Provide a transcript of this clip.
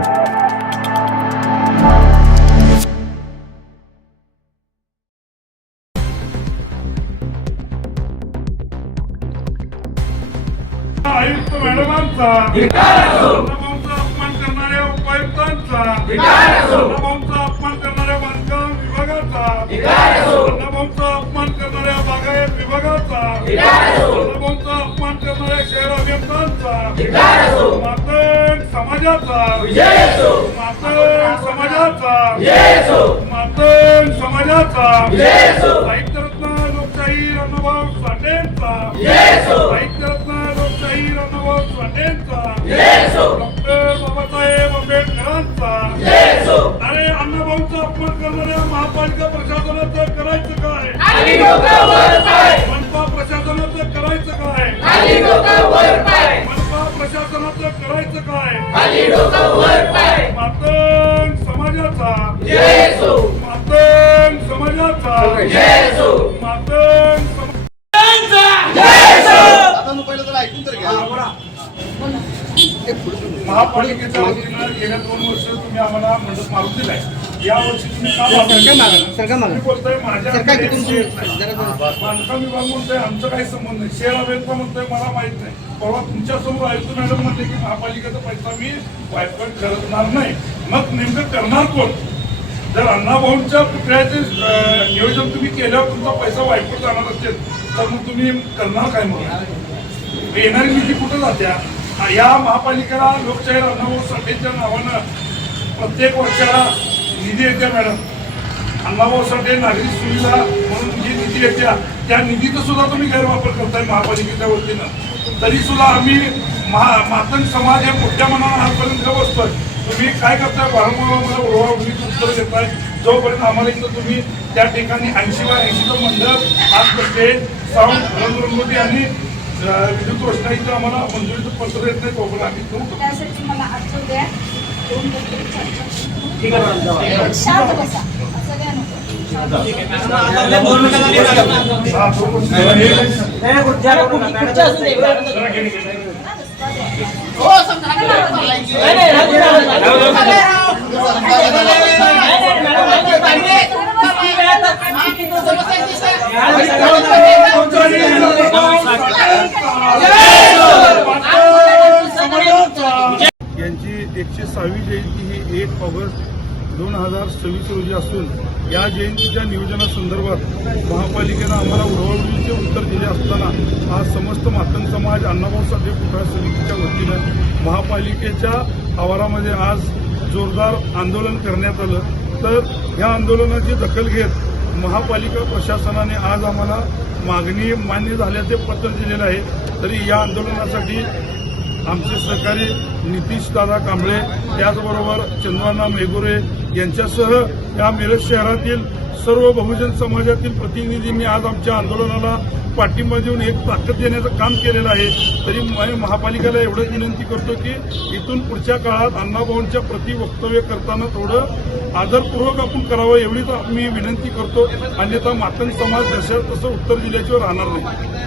आयुक्त मॅडमांचा अन्नभाऊंचा अपमान करणाऱ्या उपायुक्तांचा अन्नभाऊंचा अपमान करणाऱ्या बांधकाम विभागाचा अन्नभाऊंचा अपमान करणाऱ्या बागायत विभागाचा अन्नभाऊंचा अपमान करणाऱ्या शहर अभियंत्यांचा मातंग समाजाचा मातंग समाजाचा साहित्यरत्न लोकशाहीर अन्नभाऊ साठेंचा साहित्यरत्न लोकशाहीर अन्नभाऊ साठेंचा डॉक्टर बाबासाहेब आंबेडकरांचा अरे अन्नभाऊंचा अपमान करणाऱ्या महापालिका प्रशासनाचं करायचं काय? मनपा प्रशासनाचं करायचं काय? मनपा प्रशासनाचं करायचं काय? मातंग समाजाचा मातंग समाजाचा मातंग महापालिकेच्या वतीनं गेल्या 2 वर्ष तुम्ही आम्हाला मंडप मारून दिलाय. या वर्षी तुम्ही बोलताय माझ्या बांधकाम विभाग म्हणतोय आमचा काही संबंध नाही. शहर अभियंता म्हणतोय मला माहित नाही. परवा तुमच्यासमोर आयुक्त मॅडम म्हणते की महापालिकेचा पैसा मी वायफट करणार नाही. मग नेमकं करणार कोण? जर अण्णाभाऊंच्या पुतळ्याचे नियोजन तुम्ही केल्यावर तुमचा पैसा वायफट जाणार असेल तर मग तुम्ही करणार काय? मग येणारी निधी कुठं जात्या? या महापालिकेला लोकशाहीर अण्णाभाऊ साठेंच्या नावानं प्रत्येक वर्षाला निधी येते मॅडम. अण्णाभाऊ साठे नागरी सुविधा म्हणून जी निधी येत्या त्या निधीचा सुद्धा तुम्ही गैरवापर करताय महापालिकेच्या वतीनं. तरी सुद्धा आम्ही मातंग समाज हे मोठ्या मनानं आजपर्यंत बसतोय. तुम्ही काय करताय? वारंवार मला उडवाउडवीचं उत्तर देताय. जोपर्यंत आम्हाला इथं तुम्ही त्या ठिकाणी 80/80चं मंडप आज करते साऊंड रंगरंगोटी आणि विद्युत रोषणाईचं आम्हाला मंजुरीचं पत्र देत नाही तोपर्यंत आम्ही त्यासाठी मला आठवण द्या. यांची 106वी जयंती ही 1 ऑगस्ट 2026 रोजी असून या जयंतीच्या नियोजनासंदर्भात महापालिकेनं आम्हाला उडवाउडवीचे उत्तर दिले असताना आज समस्त मातंग समाज अण्णाभाऊ साठे पुतळा समितीच्या वतीनं महापालिकेच्या आवारामध्ये आज जोरदार आंदोलन करण्यात आलं. तर ह्या आंदोलनाची दखल घेत महापालिका प्रशासनाने आज आम्हाला मागणी मान्य झाल्याचे पत्र दिलेलं आहे. तरी या आंदोलनासाठी आमचे सहकारी नितीशदादा कांबळे त्याचबरोबर चंद्राना मेगुरे यांच्यासह या मिरज शहरातील सर्व बहुजन समाजातील प्रतिनिधींनी आज आमच्या आंदोलनाला पाठिंबा देऊन एक ताकद देण्याचं काम केलेलं आहे. तरी महापालिकेला एवढंच विनंती करतो की इथून पुढच्या काळात अण्णाभाऊंच्या प्रति वक्तव्य करताना थोडं आदरपूर्वक आपण करावं एवढीच मी विनंती करतो. अन्यथा मातंग समाज जसं तसं उत्तर दिल्याशिवाय राहणार नाही.